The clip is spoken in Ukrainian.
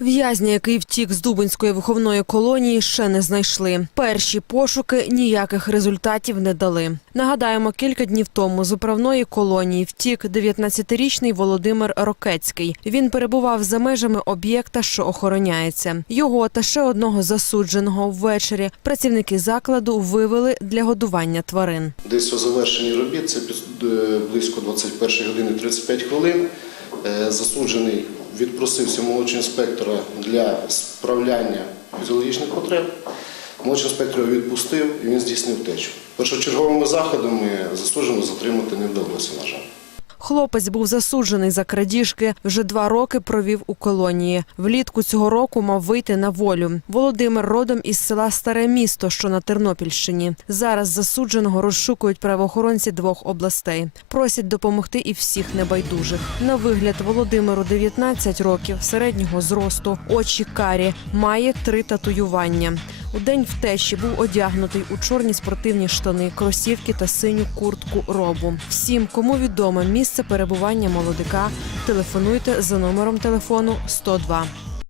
В'язня, який втік з Дубинської виховної колонії, ще не знайшли. Перші пошуки ніяких результатів не дали. Нагадаємо, кілька днів тому з управної колонії втік 19-річний Володимир Рокецький. Він перебував за межами об'єкта, що охороняється. Його та ще одного засудженого ввечері працівники закладу вивели для годування тварин. Десь у завершенні робіт, це е, близько 21 години 35 хвилин. е, Засуджений відпросився молодшого інспектора для справляння фізіологічних потреб. Молодший інспектор його відпустив і він здійснив втечу. Першочерговими заходами засудженого затримати не вдалося, на жаль. Хлопець був засуджений за крадіжки. Вже два роки провів у колонії. Влітку цього року мав вийти на волю. Володимир родом із села Старе місто, що на Тернопільщині. Зараз засудженого розшукують правоохоронці двох областей. Просять допомогти і всіх небайдужих. На вигляд Володимиру 19 років, середнього зросту, очі карі, має три татуювання. У день втечі був одягнутий у чорні спортивні штани, кросівки та синю куртку робу. Всім, кому відоме місце перебування молодика, телефонуйте за номером телефону 102.